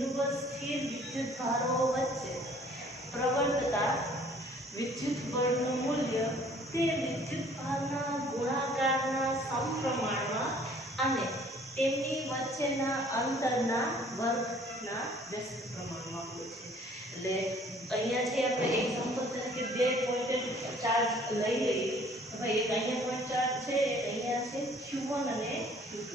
બિંદુ પર સ્થિર વિદ્યુત ભારો વચ્ચે પ્રવર્તતા વિદ્યુત બળનું મૂલ્ય તે વિદ્યુત ભારના ગુણાકારના સમપ્રમાણમાં અને તેમની વચ્ચેના અંતરના વર્ગના વ્યસ્ત પ્રમાણમાં હોય છે. એટલે અહીંયા છે આપણે એક્ઝામ્પલ તરીકે બે પોઈન્ટેડ ચાર્જ લઈ લઈએ. ભાઈ એક અહીંયા પોઈન્ટ ચાર્જ છે, અહીંયા છે Q1 અને Q2.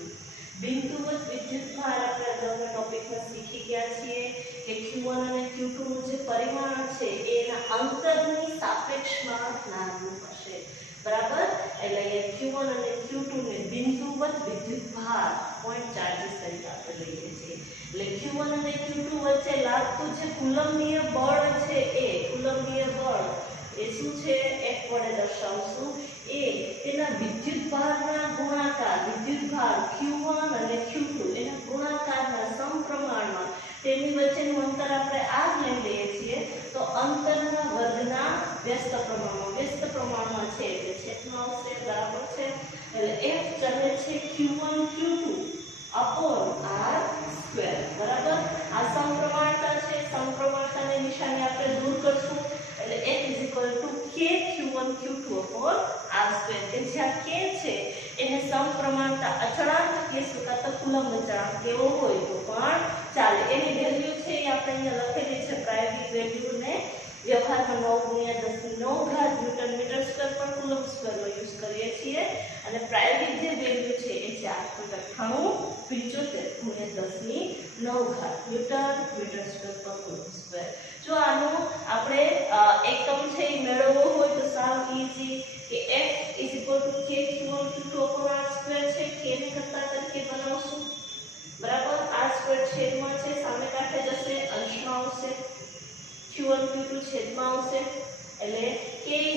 બિંદુવત વિદ્યુત ભાર આપણે અગાઉના ટોપિકમાં શીખી ગયા છીએ કે Q1 અને Q2 નું જે પરિમાણ છે એના અંતરની સાપેક્ષમાં નાનું હશે. બરાબર? એટલે અહીંયા Q1 અને Q2 ને બિંદુવત વિદ્યુત ભાર પોઈન્ટ ચાર્જીસ તરીકે આપણે લઈએ છીએ. એટલે Q1 અને Q2 વચ્ચે લાગતું જે કુલંબીય બળ છે એ કુલંબીય બળ એ શું છે? F વડે દર્શાવશું. એ તેના વિદ્યુત ભારના ગુણાકાર, વિદ્યુત ભાર Q1 અને Q2 એના ગુણાકારના સમપ્રમાણમાં તેમની વચ્ચેનું અંતર આપણે આ લઈ લઈએ છીએ તો અંતરના વર્ગના વ્યસ્ત પ્રમાણમાં છે એટલે છેદમાં આવશે. બરાબર છે? એટલે F ચાલે છે Q1 Q2 upon R². બરાબર? આ સમપ્રમાણતા છે. સમપ્રમાણતાની નિશાની આપણે દૂર કરશું એટલે F k Q1 Q2 upon R². કે જ્યાં k છે એને સમપ્રમાણતા અચળાંક કહેશું કાં તો કુલંબ અચળાંક કેવો હોય તો પણ ચાલે. એની વેલ્યુ છે એ આપણે અહીંયા લખેલી છે પ્રાયોગિક વેલ્યુ ને વ્યવહારમાં 9 × 10⁹ ન્યૂટન મીટર સ્ક્વેર પર કુલંબ સ્ક્વેરનો યુઝ કરીએ છીએ અને પ્રાયોગિક જે વેલ્યુ છે એ 4.9875 × 10⁹ ન્યૂટન મીટર સ્ક્વેર પર કુલંબ સ્ક્વેર. જો આનો આપણે એકમ છે એ મેળવવો હોય તો સાવ ઈઝી કે F k Q1 Q2 upon R² છે. k ને ઘટતા તરીકે બનાવશું. બરાબર? R² છેદમાં છે, સામે કાંઠે જશે, અંશમાં આવશે. Q1 Q2 છેદમાં આવશે. એટલે k ને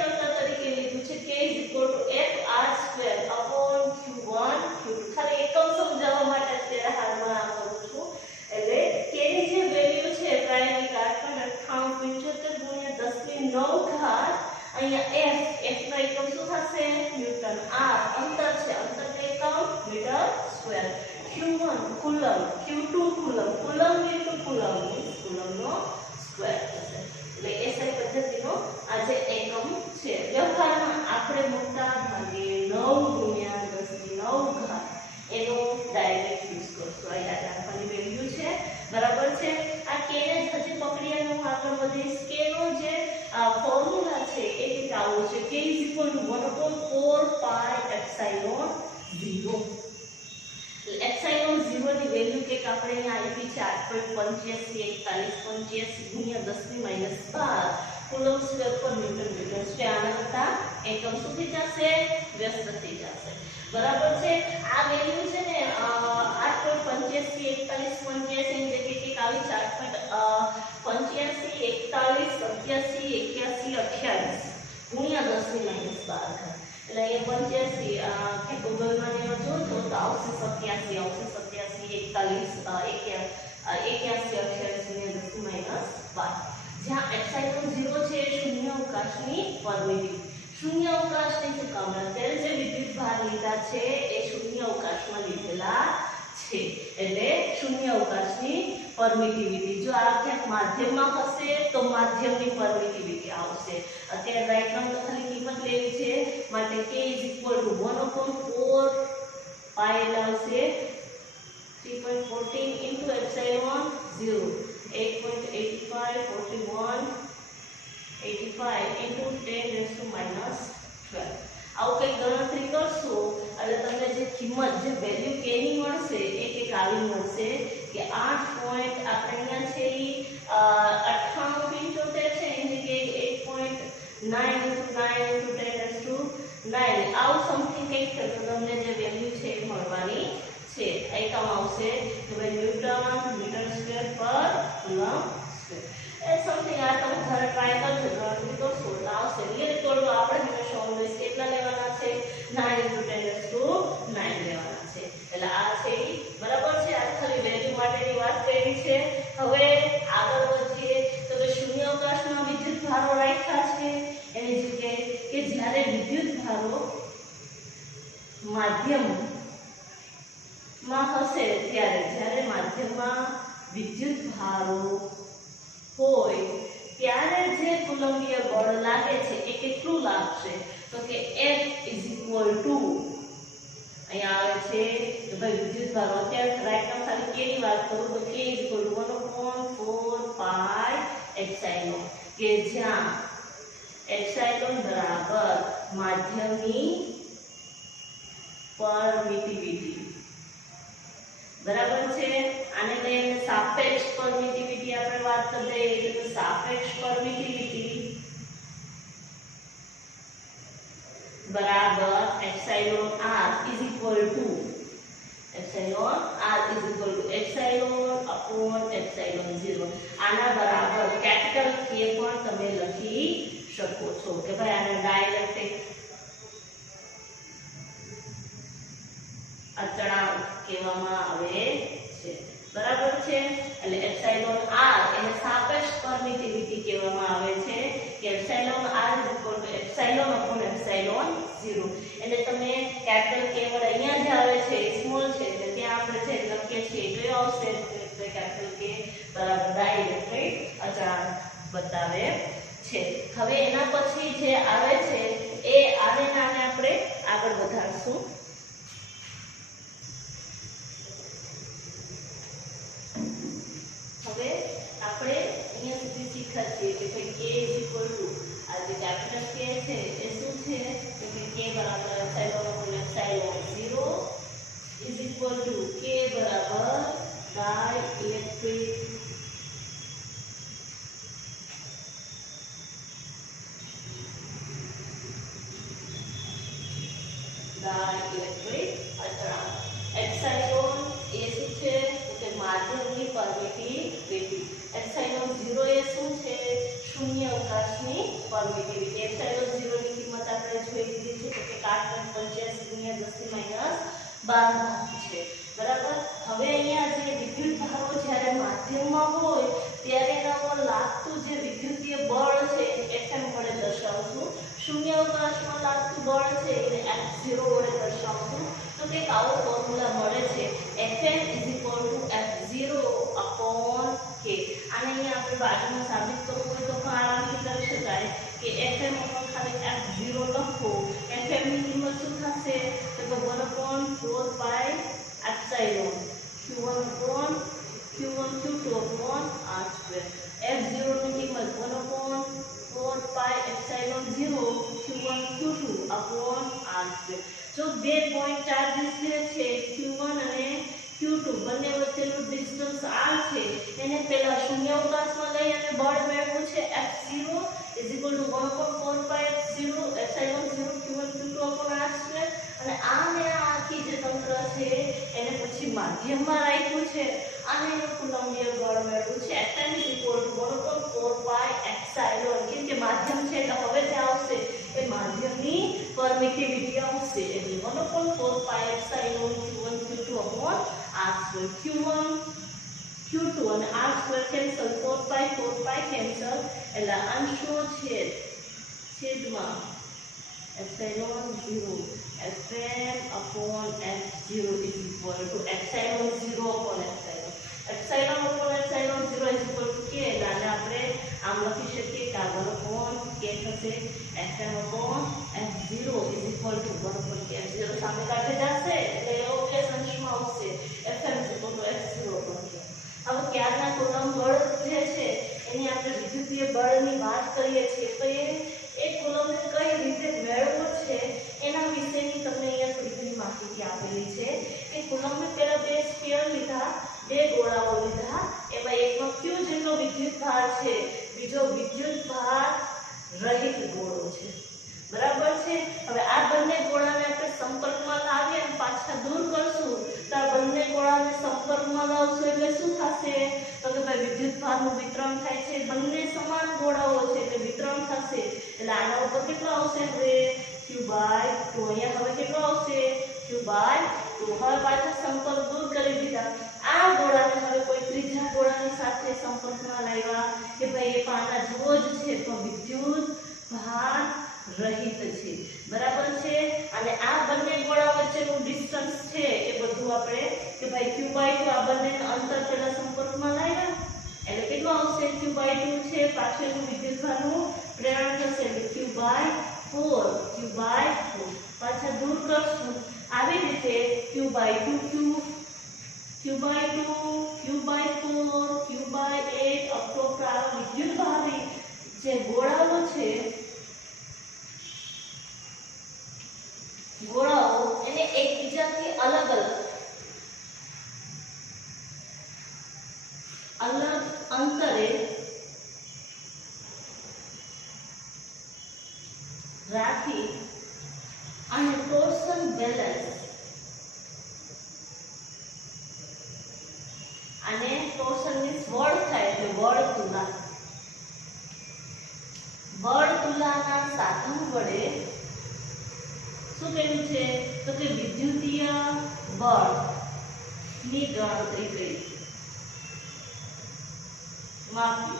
ઘટતા તરીકે લીધું છે. k F R² upon Q1 Q2. ખાલી એકમ સમજાવવા માટે અત્યારે હાલમાં આ કરું છું. એટલે k ની જે વેલ્યુ છે પ્રાયોગિક 8.9875 × 10⁹ અહીંયા F નો એકમ શું થશે? ન્યૂટન. R અંતર છે, અંતરનો એકમ metre square. Q1 coulomb, Q2 coulomb, coulomb * coulomb means કુલંબનો સ્ક્વેર થશે. એટલે SI પદ્ધતિનો આ જે એકમ છે વ્યવહારમાં આપણે મોટા ભાગે 9 × 10⁹ એનો ડાયરેક્ટ યુઝ કરશું. આ યાદ રાખવાની વેલ્યુ છે. બરાબર છે? આ k ને હજી પકડીને હું આગળ વધીશ. k નો જે ફોર્મ્યુલા છે એ કંઈક આવો છે. k = 1/4πε0. એપ્સિલોન 0 ની વેલ્યુ કંઈક આપણે અહીંયા આપી છે 8.85 કુલંબ સ્ક્વેર પર ન્યૂટન મીટર સ્ક્વેર. આના કરતા એકમ સુધી જશે, વ્યસ્ત થઈ જશે. બરાબર છે? આ વેલ્યુ છે ને 8.85 ની જગ્યાએ કંઈક આવી છે 8.85 41 87 81 28 × 10⁻12. એટલે એ 85 કે ગૂગલમાં ને જોજો તો આવશે 87 જ્યાં એપ્સિલોન 0 છે એ શૂન્ય અવકાશની પરમિટિવિટી. શૂન્ય અવકાશની શું કામ? અત્યારે જે વિદ્યુત ભાર લીધા છે એ શૂન્ય અવકાશમાં લીધેલા છે એટલે શૂન્ય અવકાશની પરમિટિવિટી. જો આ ક્યાંક માધ્યમમાં હશે તો માધ્યમની પરમિટિવિટી આવશે. અત્યારે રાઈટ નામ તો ખાલી કિંમત લેવી છે માટે k = 1/4 પાઈ આવશે 3.14 × એપ્સિલોન 0 8.85 41 85 × 10⁻12. આવું કંઈક ગણતરી કરશો એટલે તમને જે કિંમત જે વેલ્યુ k ની મળશે એ કંઈક આવી મળશે કે 8. આપણે અહીંયા છે 98.75 છે એની જગ્યાએ 8.9 × 9 આવું સમથિંગ કંઈક થશે. તમને જે વેલ્યુ છે એ મળવાની છે. એકમ આવશે કે ન્યૂટન મીટર સ્ક્વેર પર કુલંબ સ્ક્વેર. એ સમથિંગ આ તમે ઘરે ટ્રાય કરજો, ગણતરી કરશો એટલે આવશે. રિયલી થોડું આપણે હંમેશા ઓલવેઝ કેટલા લેવાના છે? 9 × 10⁹ લેવાના છે. એટલે આ છે બરાબર છે. આ ખાલી વેલ્યુ માટેની વાત કરી છે. હવે આગળ વધીએ તો કે શૂન્ય અવકાશમાં વિદ્યુત ભારો રાખ્યા છે એની જગ્યાએ કે જ્યારે વિદ્યુત ભારો માધ્યમમાં હશે ત્યારે, જ્યારે માધ્યમમાં વિદ્યુત ભારો હોય ત્યારે જે કુલંબીય બળ લાગે છે એ કેટલું લાગશે તો કે F અહીંયા આવે છે કે ભાઈ વિદ્યુત ભારો અત્યારે રાઈટ નામ ખાલી k ની વાત કરું તો k 1/4 પાઈ એપ્સિલોન કે જ્યાં એપ્સિલોન બરાબર માધ્યમની પરમિટિવિટી બરાબર છે આને લઈને સાપેક્ષ પરમિટિવિટી આપણે વાત કરી દઈએ એટલે સાપેક્ષ પરમિટિવિટી બરાબર epsilon r is equal to epsilon upon epsilon 0 આના બરાબર કેપિટલ K પણ તમે લખી શકો છો કે ભાઈ આને ડાઇલેક્ટ્રિક અચળાંક કહેવામાં આવે છે બરાબર છે એટલે એપ્સિલોન r એને સાપેક્ષ પરમિટિવિટી કહેવામાં આવે છે કે epsilon r epsilon upon epsilon 0 એટલે તમે કેપિટલ K વડે અહીંયા જે આવે છે સ્મોલ છે એટલે ત્યાં આપણે જે લખીએ છીએ તો આવશે એટલે કેપિટલ K બરાબર ડાઇલેક્ટ્રિક અચળાંક બતાવે છે હવે એના પછી જે આવે છે એ આને આપણે આગળ વધારશું હવે આપણે અહીંયા સુધી શીખ્યા છીએ કે ભાઈ K આ જે કેપિટલ K છે એ શું છે તો કે K બરાબર epsilon upon epsilon 0 is equal to K બરાબર ડાઇલેક્ટ્રિક અચળાંક એપ્સિલોન એ શું છે તો કે માધ્યમની પરમિટિવિટી એપ્સિલોન 0 એ શું છે શૂન્ય અવકાશની પરમિટિવિટી એપ્સિલોન 0 ની કિંમત આપણે જોઈ લીધી છે કે 8.85 × 10⁻12 છે બરાબર હવે અહીંયા જે વિદ્યુત ભારો જ્યારે માધ્યમમાં હોય ત્યારે એના પર લાગતું જે વિદ્યુતીય બળ છે Fm વડે દર્શાવશું શૂન્ય અવકાશમાં લાગતું બળ છે એને F0 વડે દર્શાવશું તો કંઈક આવો ફોર્મ્યુલા મળે છે Fm F0 upon K આને અહીંયા આપણે બાજુમાં સાબિત કરવું હોય તો પણ આરામથી કરી શકાય કે Fm upon ખાલી F0 લખો Fm ની કિંમત શું થશે તો કે 1/4 પાઈ epsilon Q1 upon Q1 Q2 upon R2 F0 ની કિંમત 1/4 પાઈ epsilon 0 Q1 Q2 upon R2 જો બે પોઈન્ટ ચાર્જીસ જે છે Q1 અને Q2 બંને વચ્ચેનું ડિસ્ટન્સ r છે એને પહેલા શૂન્યાવકાશમાં લઈ અને બળ મેળવવું છે F0 1/4 પાઈ F0 epsilon 0 Q1 Q2 upon R2 અને આને આખી જે તંત્ર છે એને પછી માધ્યમમાં રાખ્યું છે આને કુલંબીય બળ મેળવવું છે Fm 1/4 પાઈ એપ્સિલોન કેમ કે માધ્યમ છે એટલે હવે જે આવશે એ માધ્યમની પરમિટિવિટી આવશે એટલે 1/4 પાઈ epsilon Q1 Q2 upon R2 Q1 Q2 અને R2 કેન્સલ 4 પાઈ કેન્સલ એટલે અંશનો છેદમાં epsilon 0 Fm upon F0 is equal to epsilon 0 upon epsilon upon epsilon 0 is equal to K એટલે આને આપણે આમ લખી શકીએ કે 1/K થશે Fm upon F0 is equal to 1/K F0 સામે કાઢે જશે એટલે ઓકે અંશમાં આવશે Fm is equal to F0 upon K હવે ક્યારના કુલંબ બળ જે છે એની આપણે વિદ્યુતીય બળની વાત કરીએ છીએ તો એ કુલંબને કઈ રીતે મેળવવો છે એના વિશેની તમને અહીંયા થોડી ઘણી માહિતી આપેલી છે કે કુલંબે પહેલા બે સ્ફિયર લીધા બે ગોળાઓ લીધા એમાં એકમાં Q જેટલો વિદ્યુત ભાર છે બીજો વિદ્યુત ભાર રહિત ગોળો છે બરાબર છે હવે આ બંને ગોળાને આપણે સંપર્કમાં લાવીએ અને પાછા દૂર કરશું તો આ બંને ગોળાને સંપર્કમાં લાવશું એટલે શું થશે તો કે ભાઈ વિદ્યુત ભારનું વિતરણ થાય છે બંને સમાન ગોળાઓ છે એટલે વિતરણ થશે એટલે આના ઉપર કેટલો આવશે હવે Q/2 અહીંયા હવે કેટલો આવશે Q/2 હવે પાછા સંપર્ક દૂર કરી દીધા આ ગોળાને હવે કોઈ ત્રીજા ગોળાની સાથે સંપર્કમાં લાવ્યા કે ભાઈ એ પાના જેવો જ છે પણ વિદ્યુત ભાર રહિત છે બરાબર છે અને આ બંને ગોળા વચ્ચેનું ડિસ્ટન્સ છે એ બધું આપણે કે ભાઈ Q/2 આ બંનેનું અંતર પહેલા સંપર્કમાં લાવી પાછું એનું વિદ્યુતભારનું પ્રેરણ થશે એટલે q/4 q/4 પાછા દૂર કરશું આવી રીતે q/2 q/2 q/4 q/8 up to વિદ્યુતભારી જે ગોળાઓ છે ગોળાઓ એને એકબીજાથી અલગ અંતરે રાખી અને ટોર્શન બેલેન્સ અને ટોર્શન મીન્સ બળ થાય એટલે બળતુલાના સાધન વડે શું કહ્યું છે તો કે વિદ્યુતીય બળ ની ગણતરી કરી માપી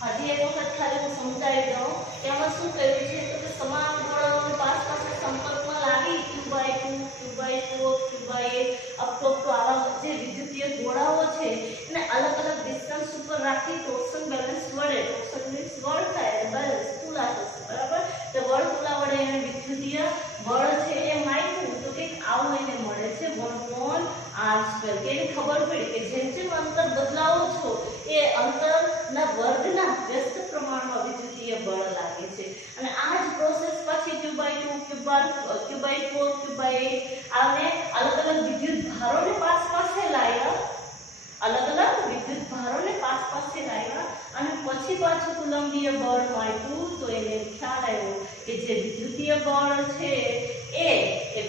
હજી એક વખત ખાલી હું સમજાવી દઉં કે આમાં શું કહ્યું છે તો કે સમાન ગોળાઓને પાસે સંપર્કમાં લાવી q/2 q/4 q/8 up to આવા જે વિદ્યુતીય ગોળાઓ છે એને અલગ ડિસ્ટન્સ ઉપર રાખી ટોર્શન બેલેન્સ વડે ટોર્શન મીન્સ બળ થાય બેલેન્સ તુલા થશે બરાબર તો બળ તુલા વડે એને વિદ્યુતીય બળ છે એ માપ્યું તો કે આવું એને મળે છે 1/r². કે એને ખબર પડી કે જેમ અંતર બદલાવો છો એ અંતરના વર્ગના વ્યસ્ત પ્રમાણમાં વિદ્યુતીય બળ લાગે છે અને આ જ પ્રોસેસ પછી q/2 q/4 q/8 આને અલગ વિદ્યુત ભારોને પાસે લાવ્યા અને પછી પાછું કુલંબીય બળ માપ્યું તો એને ખ્યાલ આવ્યો કે જે વિદ્યુતીય બળ છે એ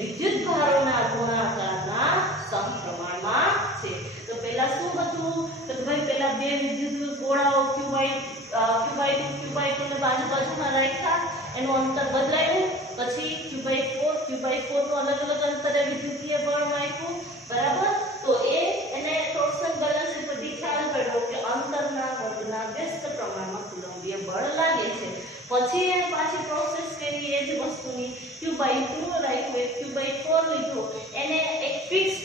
વિદ્યુત ભારોના ગુણાકારના સમપ્રમાણમાં છે. તો પહેલા શું હતું તો ભાઈ પહેલા બે વિદ્યુત ગોળાઓ q/2 q/2 ને બાજુમાં રાખ્યા એનું અંતર બદલાયું પછી q/4 નું અલગ અંતરે વિદ્યુતીય બળ માપ્યું બરાબર તો એને ટોર્શન બેલેન્સ પરથી ખ્યાલ પડ્યો કે અંતરના વર્ગના વ્યસ્ત પ્રમાણમાં કુલંબીય બળ લાગે છે. પછી એ પાછી પ્રોસેસ કરી એ જ વસ્તુની q/2 રાખ્યું q/4 લીધો એને એક ફિક્સ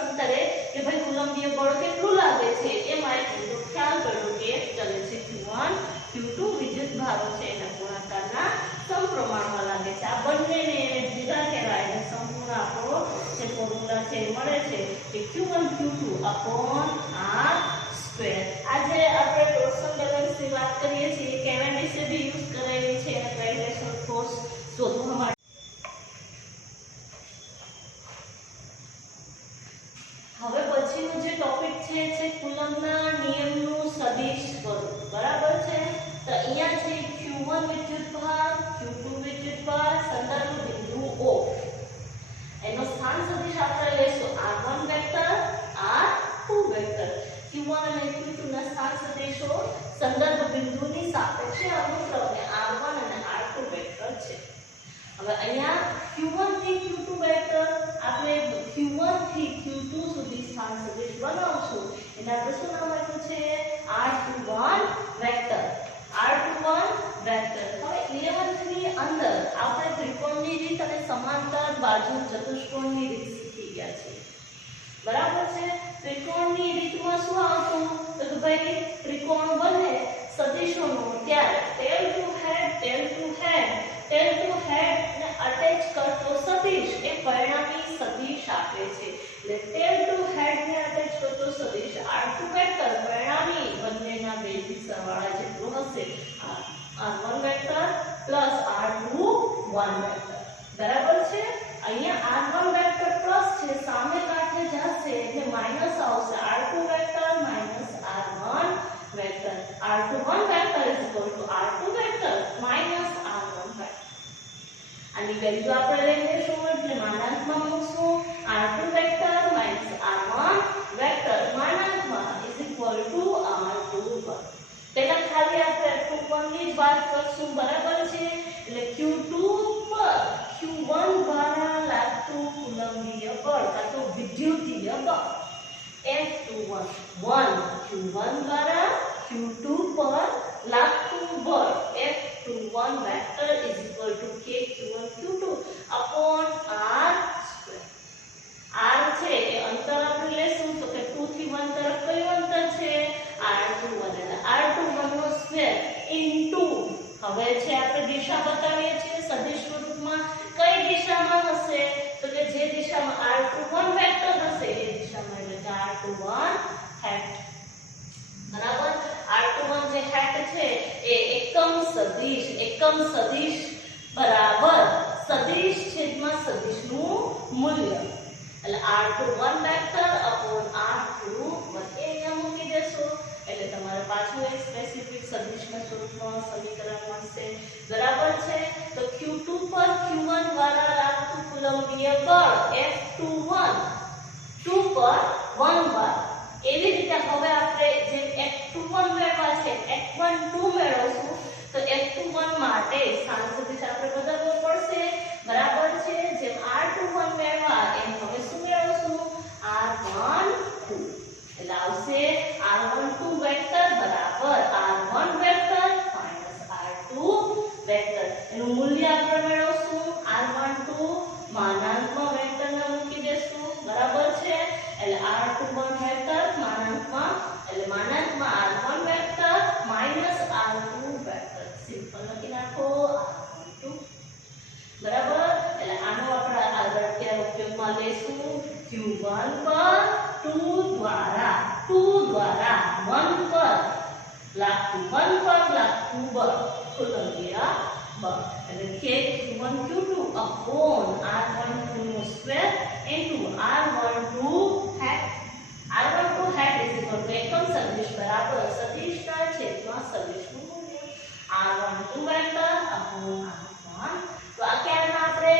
અંતરે કે ભાઈ કુલંબીય બળ કેટલું લાગે છે એ માહિતી તો ખ્યાલ પડ્યો કે ચલે છે q1 q2 વિદ્યુત ભારો છે એના ગુણાકારના સમપ્રમાણમાં લાગે છે. આ બંનેને ભેગા કરાય અને સંપૂર્ણ આપણો જે ફોર્મ્યુલા છે મળે છે કે q1 q2 r². આજે આપણે ટોર્શન બેલેન્સ ની વાત કરીએ છીએ કેવેન્ડિશે બી યુઝ કરેલી છે અને ગ્રેવિટેશનલ ફોર્સ શોધવા માટે. હવે પછીનો જે ટોપિક છે કુલમ્બના નિયમનું સદિશ સ્વરૂપ બરાબર છે. તો અહીંયા છે q1 વિદ્યુતભાર q2 વિદ્યુતભાર સંદર્ભ બિંદુ O એનો સ્થાન સદિશ આપણે લેશું r1 vector r2 vector. q1 અને q2 ના સ્થાન સદિશો સંદર્ભ બિંદુની સાપેક્ષે અનુક્રમે r1 અને r2 વેક્ટર છે. હવે અહીંયા q1 થી q2 વેક્ટર આપણે q1 થી q2 સુધી સ્થાન સદિશ બનાવશું એટલે આપણે શું નામ આપ્યું છે r21 વેક્ટર. r21 vector. હવે 11th ની અંદર આપણે ત્રિકોણની રીત અને સમાંતર બાજુ ચતુષ્કોણની રીત શીખી ગયા છે બરાબર છે. ત્રિકોણની રીતમાં શું આવતું તો કે ભાઈ ત્રિકોણ બને સદિશોનો ત્યારે ટેલ ટુ હેડ ને અટેચ કરતો સદિશ એ પરિણામી સદિશ આપે છે. એટલે ટેલ ટુ હેડ ને અટેચ કરતો સદિશ r2 વેક્ટર પરિણામી બંનેના બેઝિક સરવાળા જેટલું હશે r1 vector plus r21 vector બરાબર છે. અહીંયા r1 વેક્ટર પ્લસ છે સામે કાંઠે જશે એટલે માઈનસ આવશે r2 vector minus r1 vector. r21 vector r2 vector minus r1 vector. આની વેલ્યુ આપણે લઈ લેશું એટલે માનાંકમાં મૂકશું r2 vector minus r1 vector માનાંકમાં r21. તેના ખાલી આપણે r21 ની જ વાત કરશું બરાબર છે. એટલે q2 પર q1 દ્વારા લાગતું કુલંબીય બળ કાં તો વિદ્યુતીય બળ F21 q1 દ્વારા q2 પર લાગતું બળ F21 vector kq1 q2 upon r². r છે એ અંતર આપણે લેશું તો કે 2 થી 1 તરફ કયું અંતર છે ઇન્ટુ હવે છે આપણે દિશા બતાવીએ છીએ સદિશ સ્વરૂપમાં કઈ દિશામાં હશે તો કે જે દિશામાં r21 વેક્ટર હશે એ દિશામાં એટલે કે r21 હેટ બરાબર r21 જે હેટ છે એ એકમ સદિશ બરાબર સદિશ છેદમાં સદિશનું મૂલ્ય એટલે r21 વેક્ટર અપોન r21 એ અહીંયા મૂકી દેશો એટલે તમારે પાછું એક સ્પેસિફિક સદિશના સ્વરૂપમાં સમીકરણ મળશે બરાબર છે તો q2 પર q1 દ્વારા લાગતું કુલંબીય બળ F21 2 પર 1 bar એવી રીતે હવે આપણે જે F21 મેળવવા છે F12 મેળવશું તો F21 માટે સ્થાન સદિશ આપણે બદલવો પડશે બરાબર છે જેમ R21 મેળવવા એમ હવે શું મેળવશું R12 એટલે આવશે R12 વેક્ટર બરાબર R1 vector minus R2 vector એનું મૂલ્ય આપણે મેળવશું R12 માનાંકમાં વેક્ટરને મૂકી દેશું બરાબર છે એટલે R21 વેક્ટર માનાંકમાં R1 vector minus R2 vector simple લખી નાખો R12 બરાબર એટલે આનો આપણે આગળ ક્યાં ઉપયોગમાં લેશું q1 પર 2 દ્વારા 1 પર લાગતું બળ કુલંબીય બળ એટલે કે q1 q2 upon r12 નો square into r12 hat is equal to એકમ સદિશ બરાબર સદિશના છેદમાં સદિશનું મૂલ્ય r12 વેક્ટર upon r1 તો આ ક્યારમાં આપણે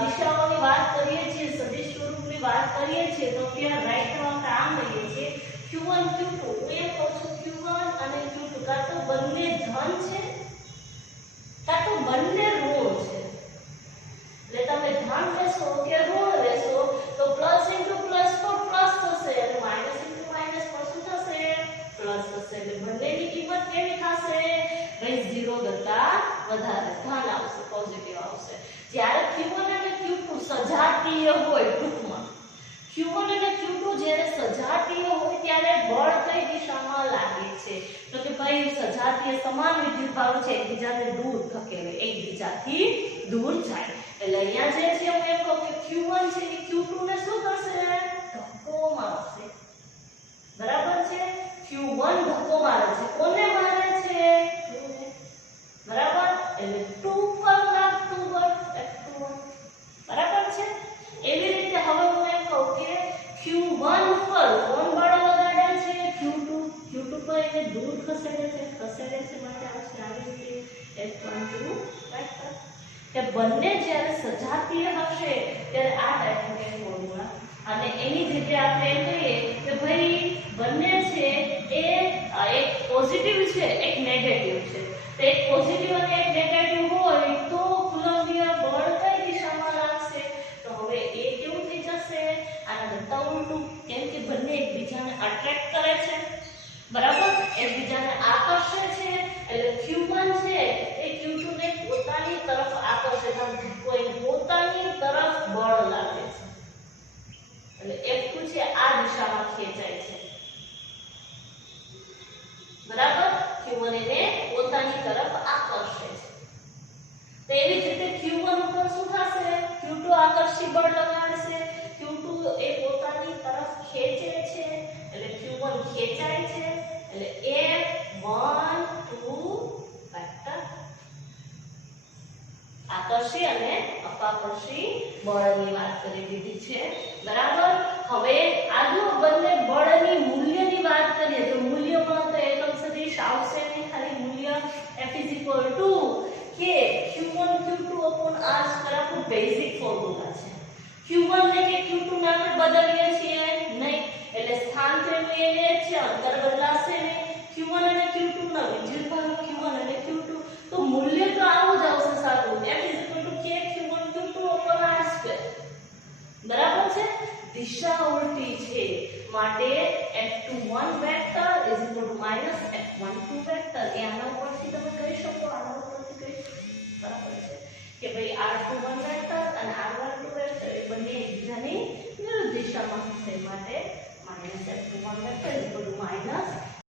દિશાઓની વાત કરીએ છીએ સદિશ સ્વરૂપની વાત કરીએ છીએ તો ત્યાં રાઈટમાં કામ લઈએ છીએ q1 q2 એ કહું છું q1 અને q2 કાં તો બંને ધન છે કાં તો બંને ઋણ છે એટલે તમે ધન લેશો કે ઋણ લેશો તો પ્લસ ઇન્ટુ પ્લસ પર પ્લસ થશે અને માઈનસ ઇન્ટુ માઈનસ પર શું થશે પ્લસ થશે એટલે બંનેની કિંમત કેવી થશે ભાઈ 0 કરતા વધારે ધન આવશે પોઝિટિવ આવશે જ્યારે q1 અને q2 સજાતીય હોય ટૂંકમાં q1 અને q2 જ્યારે સજાતીય હોય ત્યારે બળ કઈ દિશામાં લાગે છે તો કે ભાઈ સજાતીય સમાન વિદ્યુત ભારો છે એકબીજાને દૂર ધકેલે એકબીજાથી દૂર જાય એટલે અહીંયા જે છે હું એમ કહું કે q1 છે એ q2 ને શું કરશે ધક્કો મારશે બરાબર છે q1 ધક્કો મારે છે કોને મારે છે બરાબર એટલે 2 પર લાગતું બળ F21 બરાબર છે એવી રીતે હવે હું એમ કહું કે q1 પર કોણ બળ લગાડે છે q2 પર એને દૂર ખસેડે છે માટે આવશે આવી રીતે F12 વેક્ટર કે બંને જ્યારે સજાતીય હશે ત્યારે આ ટાઈપનું ફોર્મ્યુલા અને એની જગ્યાએ આપણે એમ કહીએ કે ભાઈ બંને છે એ એક પોઝિટિવ છે એક નેગેટિવ છે તો એક પોઝિટિવ અને એક નેગેટિવ હોય તો કુલંબીય બળ કઈ દિશામાં લાગશે તો હવે એ કેવું થઈ જશે આના કરતા ઉલટું કેમ કે બંને એકબીજાને અટ્રેક્ટ કરે છે બરાબર એકબીજાને આકર્ષે છે એટલે q1 છે એ q2 ને પોતાની તરફ આકર્ષે છે કોઈ પોતાની તરફ બળ લાગે છે એટલે F2 છે આ દિશામાં ખેંચાય છે બરાબર q1 એને પોતાની તરફ આકર્ષે છે તો એવી જ રીતે q1 ઉપર શું થશે q2 આકર્ષી બળ લગાડશે q2 એ પોતાની તરફ ખેંચે છે એટલે q1 ખેંચાય છે એટલે F12 વેક્ટર આકર્ષી અને અપાકર્ષી બળની વાત કરી દીધી છે બરાબર હવે આગળ બંને બળની મૂલ્યની વાત કરીએ તો મૂલ્યમાં તો એકમ સદિશ આવશે નહીં ખાલી મૂલ્ય F કે q1 q2 upon r square આપણું બેઝિક ફોર્મ્યુલા છે q1 ને કે q2 ને આપણે બદલીએ છીએ નહીં એટલે સ્થાન તો એનું એ જ છે અંતર બદલાશે નહીં q1 અને q2 ના વિદ્યુત ભારો q1 અને q2 તો મૂલ્ય તો આવું જ આવશે સાચું F k q1 q2 upon r square બરાબર છે દિશા ઉલટી છે માટે F21 વેક્ટર F12 વેક્ટર એ આના ઉપરથી તમે કહી શકો આના ઉપરથી કહી શકો બરાબર છે કે ભાઈ R21 વેક્ટર અને R12 વેક્ટર એ બંને એકબીજાની વિરુદ્ધ દિશામાં હશે માટે F21 વેક્ટર